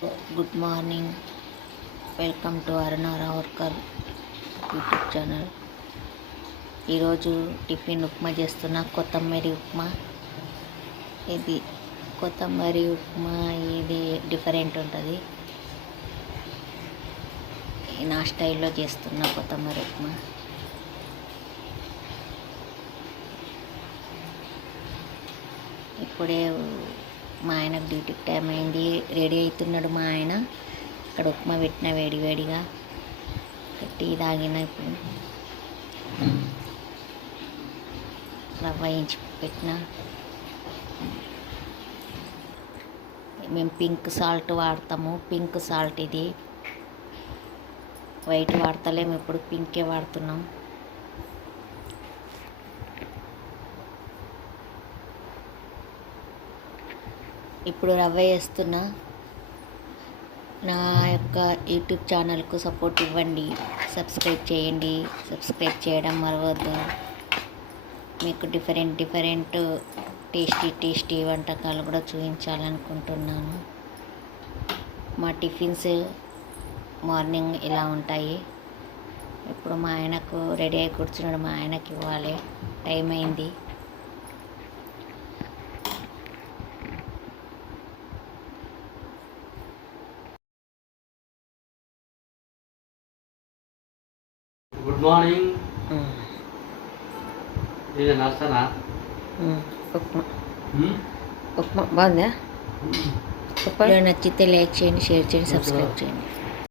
Good morning. Welcome to Aruna Ravarkar YouTube channel. ఈరోజు tiffin upma చేస్తున్నా, కొత్తిమీర ఉప్మా. ఇది కొత్తిమీర ఉప్మా, ఇది డిఫరెంట్ ఉంటుంది. నా స్టైల్లో చేస్తున్నా కొత్తిమీర ఉప్మా. ఇప్పుడే మా ఆయనకు డ్యూటీకి టైం అయింది, రెడీ అవుతున్నాడు మా ఆయన. ఇక్కడ ఉప్మా పెట్టిన వేడివేడిగా టీ తాగిన. ఇప్పుడు రవ్వ వేయించి పెట్టిన. మేము పింక్ సాల్ట్ వాడతాము, పింక్ సాల్ట్ ఇది. వైట్ వాడతలేము, ఇప్పుడు పింకే వాడుతున్నాం. ఇప్పుడు రవ్వ వేస్తున్నా. నా యొక్క యూట్యూబ్ ఛానల్కు సపోర్ట్ ఇవ్వండి, సబ్స్క్రైబ్ చేయండి. సబ్స్క్రైబ్ చేయడం మరవద్దు. మీకు డిఫరెంట్ టేస్టీ వంటకాలు కూడా చూపించాలనుకుంటున్నాను. మా టిఫిన్స్ మార్నింగ్ ఇలా ఉంటాయి. ఇప్పుడు మా ఆయనకు రెడీ అయి కూర్చున్నాడు, మా ఆయనకి ఇవ్వాలి, టైం అయింది. Good morning. ఇది నాస్తానా? ఉప్మా. ఉప్మా బాగుందా? ఉప్మా నచ్చితే లైక్ చేయండి, షేర్ చేయండి, సబ్స్క్రైబ్ చేయండి.